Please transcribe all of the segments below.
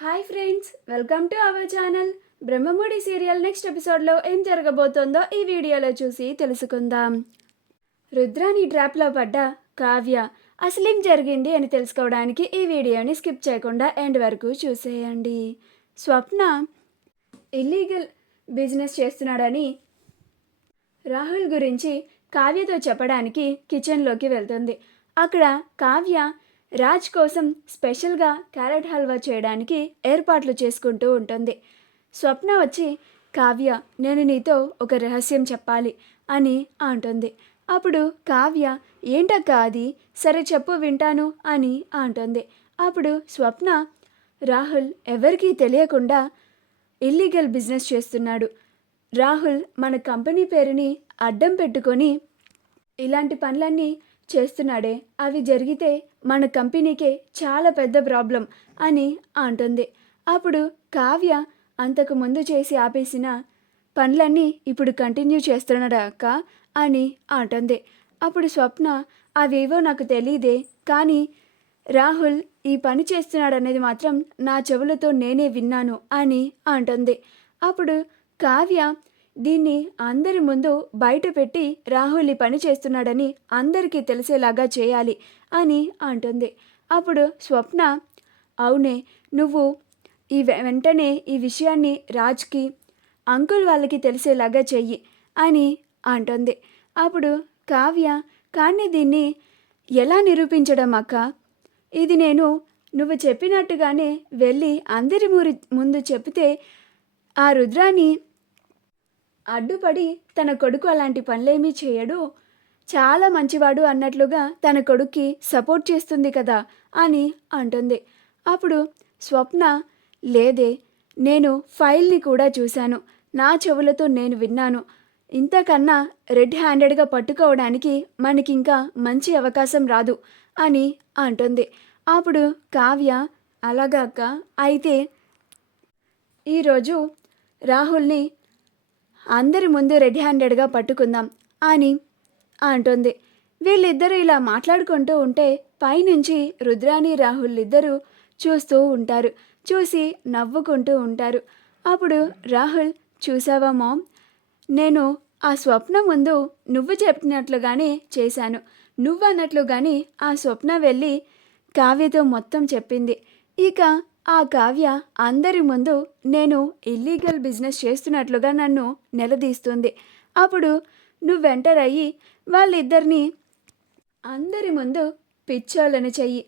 Hi friends, welcome to our channel. Brahmamudi serial next ఎపిసోడ్లో ఏం జరగబోతోందో ఈ వీడియోలో చూసి తెలుసుకుందాం. రుద్రాని ట్రాప్లో పడ్డ కావ్య అసలేం జరిగింది అని తెలుసుకోవడానికి ఈ వీడియోని స్కిప్ చేయకుండా ఎండ్ వరకు చూసేయండి. స్వప్న ఇల్లీగల్ బిజినెస్ చేస్తున్నాడని రాహుల్ గురించి కావ్యతో చెప్పడానికి కిచెన్లోకి వెళ్తుంది. అక్కడ కావ్య రాజ్ కోసం స్పెషల్గా క్యారెట్ హల్వా చేయడానికి ఏర్పాట్లు చేసుకుంటూ ఉంటుంది. స్వప్న వచ్చి, కావ్య, నేను నీతో ఒక రహస్యం చెప్పాలి అని అంటుంది. అప్పుడు కావ్య, ఏంటక్క అది? సరే చెప్పు, వింటాను అని అంటుంది. అప్పుడు స్వప్న, రాహుల్ ఎవరికీ తెలియకుండా ఇల్లీగల్ బిజినెస్ చేస్తున్నాడు. రాహుల్ మన కంపెనీ పేరుని అడ్డం పెట్టుకొని ఇలాంటి పనులన్నీ చేస్తున్నాడే, అవి జరిగితే మన కంపెనీకే చాలా పెద్ద ప్రాబ్లం అని అంటుంది. అప్పుడు కావ్య అంతకు ముందు చేసి ఆపేసిన పనులన్నీ ఇప్పుడు కంటిన్యూ చేస్తున్నాడా అక్క అని అంటుంది. అప్పుడు స్వప్న, అవేవో నాకు తెలీదే, కానీ రాహుల్ ఈ పని చేస్తున్నాడనేది మాత్రం నా చెవులతో నేనే విన్నాను అని అంటుంది. అప్పుడు కావ్య, దీన్ని అందరి ముందు బయట పెట్టి రాహుల్ ఈ పని చేస్తున్నాడని అందరికీ తెలిసేలాగా చేయాలి అని అంటుంది. అప్పుడు స్వప్న, అవునే, నువ్వు వెంటనే ఈ విషయాన్ని రాజ్కి, అంకుల్ వాళ్ళకి తెలిసేలాగా చెయ్యి అని అంటుంది. అప్పుడు కావ్య, కానీ దీన్ని ఎలా నిరూపించడం అక్క? ఇది నువ్వు చెప్పినట్టుగానే వెళ్ళి అందరి ముందు చెప్తే ఆ రుద్రాని అడ్డుపడి తన కొడుకు అలాంటి పనులేమీ చేయడు, చాలా మంచివాడు అన్నట్లుగా తన కొడుక్కి సపోర్ట్ చేస్తుంది కదా అని అంటుంది. అప్పుడు స్వప్న, లేదే, నేను ఫైల్ని కూడా చూశాను, నా చెవులతో నేను విన్నాను, ఇంతకన్నా రెడ్ హ్యాండెడ్గా పట్టుకోవడానికి మనకింకా మంచి అవకాశం రాదు అని అంటుంది. అప్పుడు కావ్య, అలాగా అక్క, అయితే ఈరోజు రాహుల్ని అందరి ముందు రెడ్ హ్యాండెడ్గా పట్టుకుందాం అని అంటుంది. వీళ్ళిద్దరూ ఇలా మాట్లాడుకుంటూ ఉంటే పైనుంచి రుద్రాని రాహుల్ ఇద్దరూ చూస్తూ ఉంటారు. చూసి నవ్వుకుంటూ ఉంటారు. అప్పుడు రాహుల్, చూసావా మామ్, నేను ఆ స్వప్న ముందు నువ్వు చెప్పినట్లుగానే చేశాను, నువ్వు అన్నట్లుగానే ఆ స్వప్న వెళ్ళి కావ్యతో మొత్తం చెప్పింది. ఇక ఆ కావ్య అందరి ముందు నేను ఇల్లీగల్ బిజినెస్ చేస్తున్నట్లుగా నన్ను నిలదీస్తుంది. అప్పుడు నువ్వు ఎంటర్ అయ్యి వాళ్ళిద్దరినీ అందరి ముందు పిచ్చోళ్ళని చెయ్యి.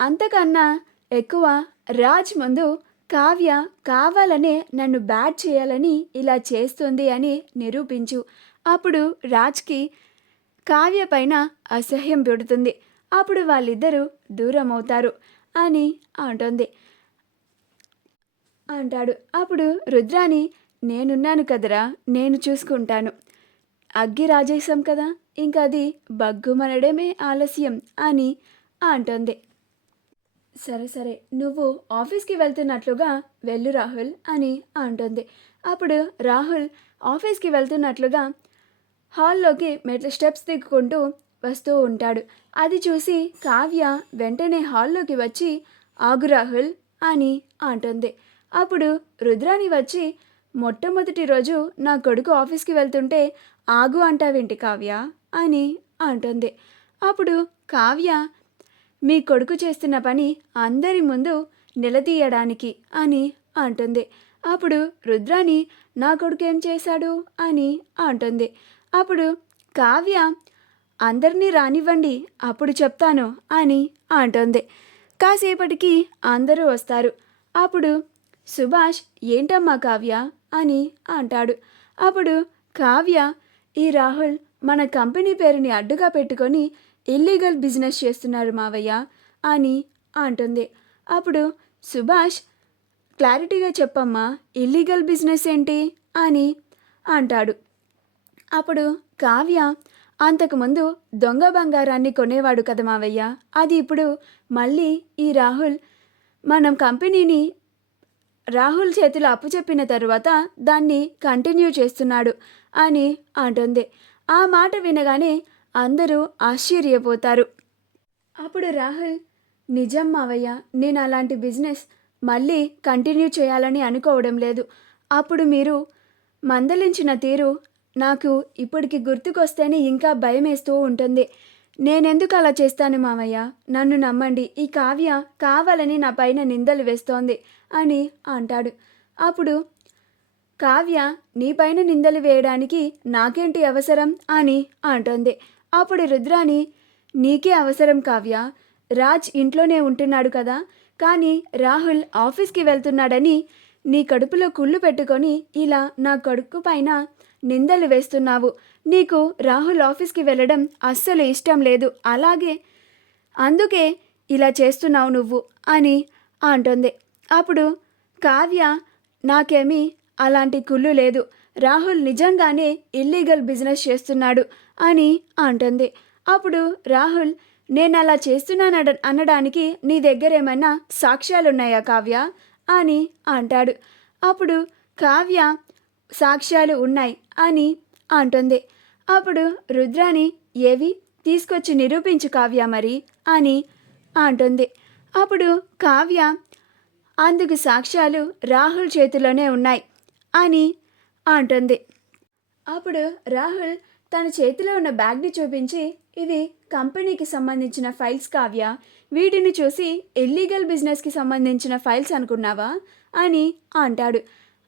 అంతకన్నా ఎక్కువ రాజ్ ముందు కావ్య కావాలనే నన్ను బ్యాడ్ చేయాలని ఇలా చేస్తుంది అని నిరూపించు. అప్పుడు రాజ్కి కావ్య పైన అసహ్యం పెడుతుంది. అప్పుడు వాళ్ళిద్దరూ దూరం అవుతారు అని అంటాడు. అప్పుడు రుద్రాని, నేనున్నాను కదరా, నేను చూసుకుంటాను, అగ్గి రాజేశం కదా, ఇంకా అది బగ్గుమనడమే ఆలస్యం అని అంటుంది. సరే సరే, నువ్వు ఆఫీస్కి వెళ్తున్నట్లుగా వెళ్ళు రాహుల్ అని అంటుంది. అప్పుడు రాహుల్ ఆఫీస్కి వెళ్తున్నట్లుగా హాల్లోకి మెట్ల స్టెప్స్ దిక్కుంటూ వస్తూ ఉంటాడు. అది చూసి కావ్య వెంటనే హాల్లోకి వచ్చి, ఆగు రాహుల్ అని అంటుంది. అప్పుడు రుద్రాని వచ్చి, మొట్టమొదటి రోజు నా కొడుకు ఆఫీస్కి వెళ్తుంటే ఆగు అంటావేంటి కావ్య అని అంటుంది. అప్పుడు కావ్య, మీ కొడుకు చేస్తున్న పని అందరి ముందు నిలదీయడానికి అని అంటుంది. అప్పుడు రుద్రాని, నా కొడుకు ఏం చేశాడు అని అంటుంది. అప్పుడు కావ్య, అందరినీ రానివ్వండి, అప్పుడు చెప్తాను అని అంటుంది. కాసేపటికి అందరూ వస్తారు. అప్పుడు సుభాష్, ఏంటమ్మా కావ్య అని అంటాడు. అప్పుడు కావ్య, ఈ రాహుల్ మన కంపెనీ పేరుని అడ్డుగా పెట్టుకొని ఇల్లీగల్ బిజినెస్ చేస్తున్నారు మావయ్య అని అంటుంది. అప్పుడు సుభాష్, క్లారిటీగా చెప్పమ్మా, ఇల్లీగల్ బిజినెస్ ఏంటి అని అంటాడు. అప్పుడు కావ్య, అంతకుముందు దొంగ బంగారాన్ని కొనేవాడు కదా మావయ్య, అది ఇప్పుడు మళ్ళీ ఈ రాహుల్ మనం కంపెనీని రాహుల్ చేతిలో అప్పుచెప్పిన తరువాత దాన్ని కంటిన్యూ చేస్తున్నాడు అని అంటుంది. ఆ మాట వినగానే అందరూ ఆశ్చర్యపోతారు. అప్పుడు రాహుల్, నిజం మావయ్య, నేను అలాంటి బిజినెస్ మళ్ళీ కంటిన్యూ చేయాలని అనుకోవడం లేదు. అప్పుడు మీరు మందలించిన తీరు నాకు ఇప్పటికి గుర్తుకొస్తేనే ఇంకా భయమేస్తూ ఉంటుంది. నేనెందుకు అలా చేస్తాను మామయ్య? నన్ను నమ్మండి. ఈ కావ్య కావాలని నా పైన నిందలు వేస్తోంది అని అంటాడు. అప్పుడు కావ్య నీ పైన నిందలు వేయడానికి నాకేంటి అవసరం అని అంటుంది. అప్పుడు రుద్రాని నీకే అవసరం కావ్య. రాజ్ ఇంట్లోనే ఉంటున్నాడు కదా, కానీ రాహుల్ ఆఫీస్కి వెళ్తున్నాడని నీ కడుపులో కుళ్ళు పెట్టుకొని ఇలా నా కడుపు పైన నిందలు వేస్తున్నావు. నీకు రాహుల్ ఆఫీస్కి వెళ్ళడం అస్సలు ఇష్టం లేదు, అందుకే ఇలా చేస్తున్నావు నువ్వు అని అంటుంది. అప్పుడు కావ్య నాకేమీ అలాంటి కుళ్ళు లేదు, రాహుల్ నిజంగానే ఇల్లీగల్ బిజినెస్ చేస్తున్నాడు అని అంటుంది. అప్పుడు రాహుల్ నేను అలా చేస్తున్నాను అనడానికి నీ దగ్గర ఏమైనా సాక్ష్యాలున్నాయా కావ్య అని అంటాడు. అప్పుడు కావ్య సాక్ష్యాలు ఉన్నాయి అని అంటుంది. అప్పుడు రుద్రాని ఏవి తీసుకొచ్చి నిరూపించు కావ్య మరి అని అంటుంది. అప్పుడు కావ్య అందుకు సాక్ష్యాలు రాహుల్ చేతిలోనే ఉన్నాయి అని అంటుంది. అప్పుడు రాహుల్ తన చేతిలో ఉన్న బ్యాగ్ని చూపించి ఇవి కంపెనీకి సంబంధించిన ఫైల్స్ కావ్య, వీటిని చూసి ఇల్లీగల్ బిజినెస్కి సంబంధించిన ఫైల్స్ అనుకున్నావా అని అంటాడు.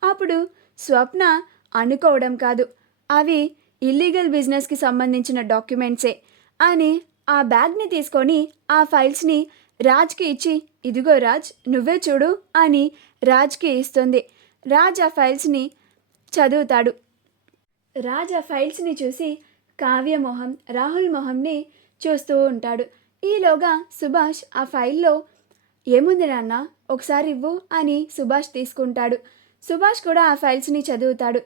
అప్పుడు స్వప్న అనుకోవడం కాదు, అవి ఇల్లీగల్ బిజినెస్కి సంబంధించిన డాక్యుమెంట్సే అని ఆ బ్యాగ్ని తీసుకొని ఆ ఫైల్స్ని రాజ్కి ఇచ్చి ఇదిగో రాజ్ నువ్వే చూడు అని రాజ్కి ఇస్తుంది. రాజ్ ఆ ఫైల్స్ని చదువుతాడు. రాజ్ ఆ ఫైల్స్ని చూసి కావ్య మొహం, రాహుల్ మొహంని చూస్తూ ఉంటాడు. ఈలోగా సుభాష్ ఆ ఫైల్లో ఏముంది నాన్న ఒకసారి ఇవ్వు అని సుభాష్ తీసుకుంటాడు. సుభాష్ కూడా ఆ ఫైల్స్ని చదువుతాడు.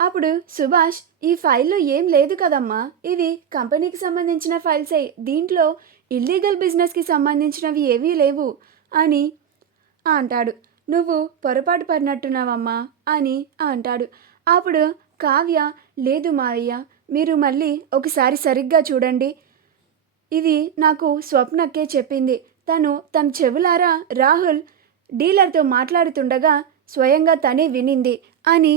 అప్పుడు సుభాష్ ఈ ఫైల్లో ఏం లేదు కదమ్మా, ఇవి కంపెనీకి సంబంధించిన ఫైల్సే, దీంట్లో ఇల్లీగల్ బిజినెస్కి సంబంధించినవి ఏవీ లేవు అని అంటాడు. నువ్వు పొరపాటు పడినట్టున్నావమ్మా అని అంటాడు. అప్పుడు కావ్య లేదు మావయ్య, మీరు మళ్ళీ ఒకసారి సరిగ్గా చూడండి, ఇది నాకు స్వప్నకే చెప్పింది, తన చెవులారా రాహుల్ డీలర్తో మాట్లాడుతుండగా స్వయంగా తనే వినింది అని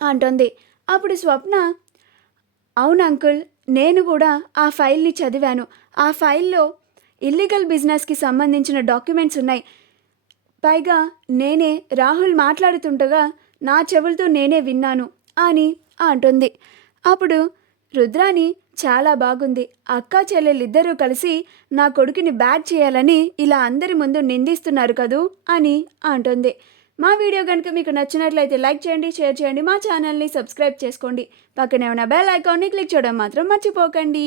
అంటుంది. అప్పుడు స్వప్న అవును అంకుల్, నేను కూడా ఆ ఫైల్ని చదివాను, ఆ ఫైల్లో ఇల్లీగల్ బిజినెస్కి సంబంధించిన డాక్యుమెంట్స్ ఉన్నాయి, పైగా నేనే రాహుల్ మాట్లాడుతుండగా నా చెవులతో నేనే విన్నాను అని అంటుంది. అప్పుడు రుద్రాని చాలా బాగుంది, అక్కా చెల్లెలిద్దరూ కలిసి నా కొడుకుని బ్యాడ్ చేయాలని ఇలా అందరి ముందు నిందిస్తున్నారు కదూ అని అంటుంది. మా వీడియో కనుక మీకు నచ్చినట్లయితే లైక్ చేయండి, షేర్ చేయండి, మా ఛానల్ని సబ్స్క్రైబ్ చేసుకోండి, పక్కనే ఉన్న బెల్ ఐకాన్ని క్లిక్ చేయడం మాత్రం మర్చిపోకండి.